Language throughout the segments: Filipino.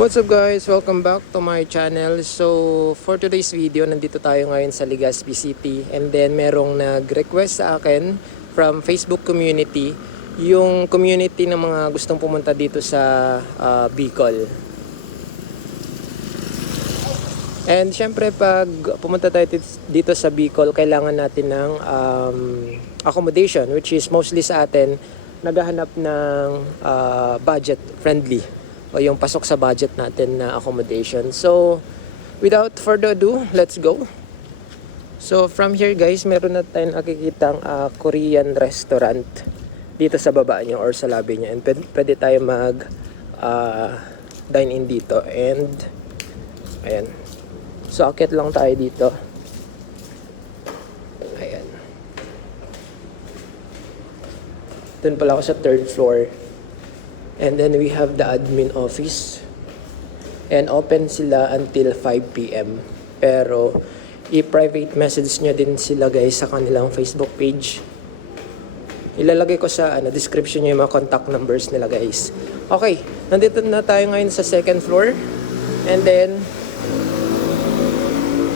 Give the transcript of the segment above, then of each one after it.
What's up guys? Welcome back to my channel. So for today's video, nandito tayo ngayon sa Legazpi City. And then merong nag-request sa akin from Facebook community, yung community ng mga gustong pumunta dito sa Bicol. And syempre pag pumunta tayo dito sa Bicol, kailangan natin ng accommodation, which is mostly sa atin naghahanap ng budget friendly o yung pasok sa budget natin na accommodation. So without further ado, let's go. So from here guys, meron na tayong nakikitang Korean restaurant dito sa baba nyo or sa lobby nyo, and pwede tayo mag dine in dito. And ayan, so akit lang tayo dito. Ayan, dun pala ako sa third floor. And then we have the admin office. And open sila until 5 PM. Pero i-private message nyo din sila guys sa kanilang Facebook page. Ilalagay ko sa description nyo yung mga contact numbers nila guys. Okay, nandito na tayo ngayon sa second floor. And then,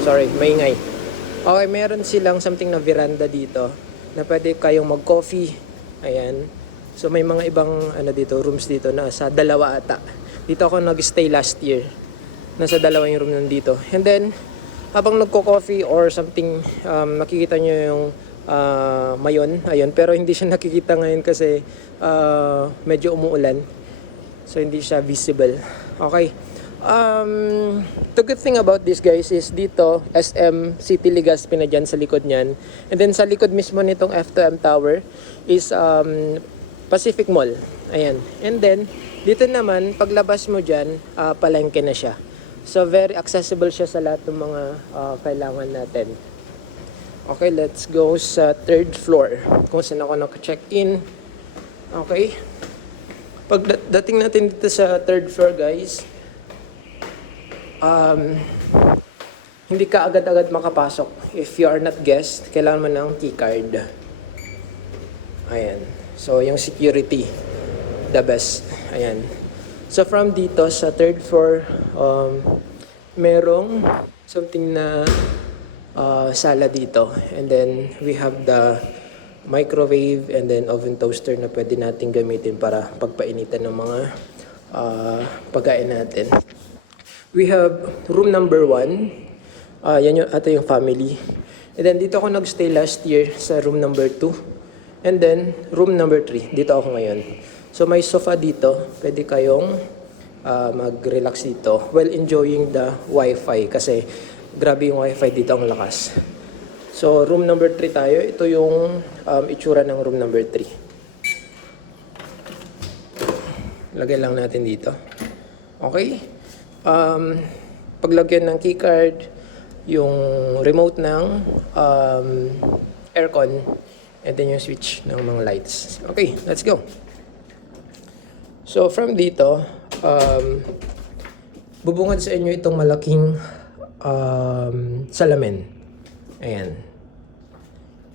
sorry, maingay. Okay, meron silang something na veranda dito na pwede kayong mag-coffee. Ayan. So may mga ibang dito, rooms dito na sa dalawa ata. Dito ako nag-stay last year. Nasa dalawa yung room nandito. And then habang nagko-coffee or something, nakikita nyo yung mayon. Ayun, pero hindi siya nakikita ngayon kasi medyo umuulan. So hindi siya visible. Okay. The good thing about this guys is dito SM City Legazpi na dyan sa likod nyan. And then sa likod mismo nitong F2M Tower is Pacific Mall. Ayan. And then, dito naman, paglabas mo dyan, palengke na siya. So, very accessible siya sa lahat ng mga kailangan natin. Okay, let's go sa third floor. Kung saan ako naka-check-in. Okay. Pagdating natin dito sa third floor, guys, hindi ka agad-agad makapasok. If you are not guest, kailangan mo ng keycard. Ayan. So, yung security, the best. Ayan. So, from dito sa third floor, merong something na sala dito. And then, we have the microwave and then oven toaster na pwede natin gamitin para pagpainitan ng mga pagkain natin. We have room number 1. Yan yung, ito yung family. And then, dito ako nagstay last year sa room number 2. And then, room number 3. Dito ako ngayon. So, may sofa dito. Pwede kayong mag-relax dito while enjoying the Wi-Fi. Kasi, grabe yung Wi-Fi dito, ang lakas. So, room number 3 tayo. Ito yung itsura ng room number 3. Lagay lang natin dito. Okay. Paglagyan ng keycard, yung remote ng aircon, and then yung switch ng mga lights. Okay, let's go. So from dito, bubungad sa inyo itong malaking salamin. Ayan.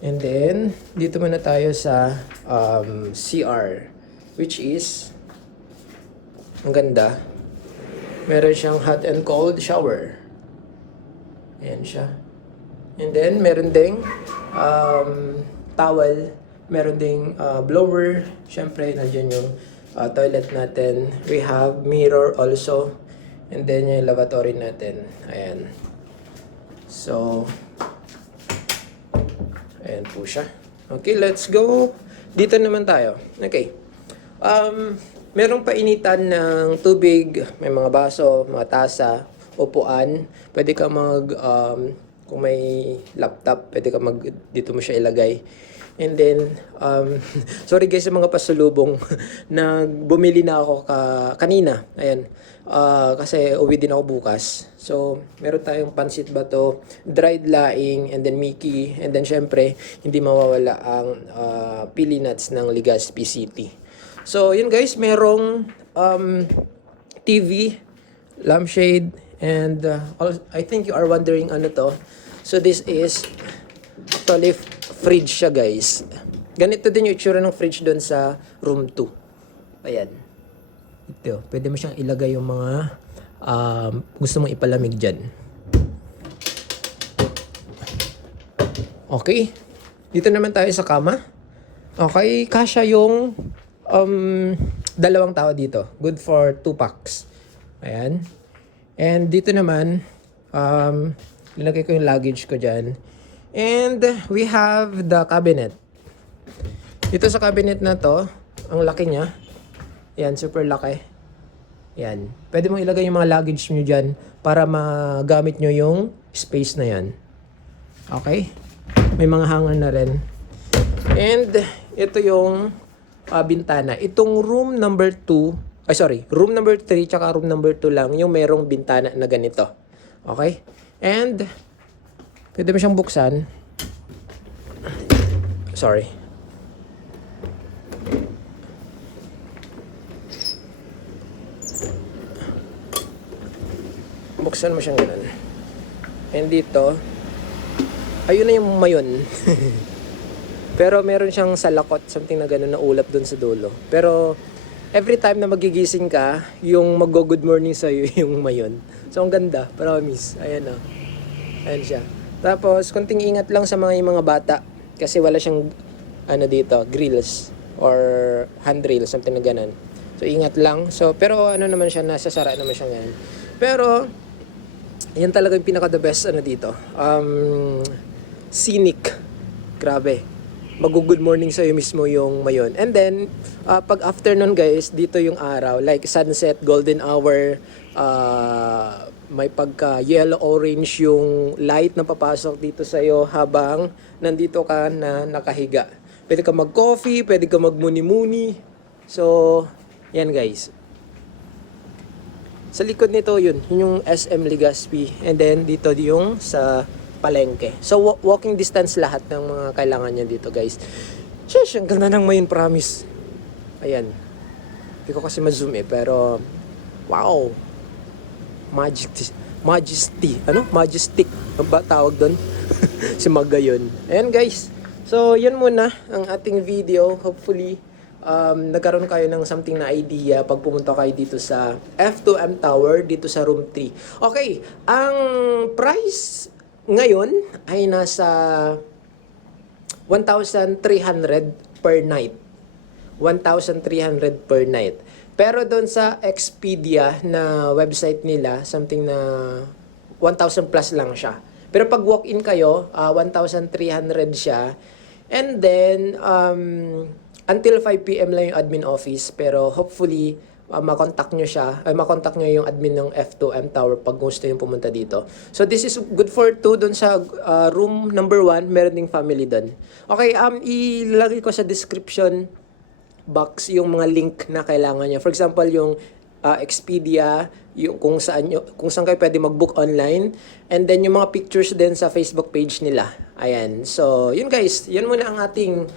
And then, dito muna tayo sa CR, which is, ang ganda. Meron siyang hot and cold shower. Ayan siya. And then, meron ding towel, meron ding blower, syempre nandiyan yung toilet natin. We have mirror also, and then yung lavatory natin. Ayan. So, ayan po siya. Okay, let's go. Dito naman tayo. Okay. Merong painitan ng tubig, may mga baso, mga tasa, upuan. Pwede ka kung may laptop, pwede ka dito mo siya ilagay. And then, sorry guys sa mga pasulubong, bumili na ako kanina. Ayan. Kasi uwi din ako bukas. So, meron tayong pansit bato, dried laing, and then Mickey. And then, syempre, hindi mawawala ang pili nuts ng Legazpi City. So, yun guys, merong TV, lampshade, and I think you are wondering ano to. So, this is actually fridge siya guys. Ganito din yung itsura ng fridge doon sa room 2. Ayan. Ito, pwede mo siyang ilagay yung mga gusto mong ipalamig dyan. Okay. Dito naman tayo sa kama. Okay, kasya yung 2 tao dito. Good for 2 packs. Ayan. And dito naman, linagay ko yung luggage ko dyan. And we have the cabinet. Dito sa cabinet na to, ang laki niya. Yan, super laki. Yan. Pwede mong ilagay yung mga luggage nyo dyan para magamit nyo yung space na yan. Okay? May mga hanger na rin. And ito yung bintana. Itong room number 2, room number 3 tsaka room number 2 lang yung merong bintana na ganito. Okay? And pwede mo siyang buksan. Sorry. Buksan mo siyang ganun. And dito, ayun na yung mayon. Pero meron siyang salakot, something na gano'n na ulap doon sa dulo. Pero every time na magigising ka, yung mag-good morning sa'yo yung mayon. So ang ganda, promise. Ayan o. Ayan siya. Tapos, konting ingat lang sa mga bata. Kasi wala siyang, dito, grills or handrail, something na gano'n. So ingat lang. So, pero naman siya, nasasara naman siya ganun. Pero, yan talaga yung pinaka-the best dito. Scenic. Grabe. Mag-good morning sa'yo mismo yung mayon. And then, pag afternoon guys, dito yung araw. Like sunset, golden hour, may pagka-yellow-orange yung light na papasok dito sa'yo habang nandito ka na nakahiga. Pwede ka mag-coffee, pwede ka mag-muni-muni. So, yan guys. Sa likod nito yun yung SM Legazpi. And then, dito yung sa palengke. So, walking distance lahat ng mga kailangan niya dito, guys. Sheesh, ang ganda ng mayon, promise. Ayan. Hindi ko kasi ma-zoom pero, wow. Majesty. Majestic. Ang ba tawag doon? Si Maga yun. Ayan, guys. So, yan muna ang ating video. Hopefully, nagkaroon kayo ng something na idea pag pumunta kayo dito sa F2M Tower, dito sa room 3. Okay, ang price ngayon ay nasa 1,300 per night. 1,300 per night. Pero doon sa Expedia na website nila, something na 1,000 plus lang siya. Pero pag walk-in kayo, 1,300 siya. And then, until 5 p.m. lang yung admin office. Pero hopefully, makontak nyo yung admin ng F2M Tower pag gusto yung pumunta dito. So this is good for 2 dun sa room number 1, meron ding family dun. Okay, ilagay ko sa description box yung mga link na kailangan niya. For example, yung Expedia, yung kung saan kayo pwede mag-book online, and then yung mga pictures din sa Facebook page nila. Ayan. So, yun guys, yun muna ang ating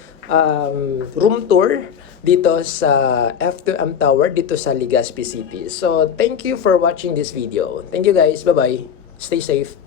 room tour dito sa F2M Tower, dito sa Legazpi City. So, thank you for watching this video. Thank you guys. Bye-bye. Stay safe.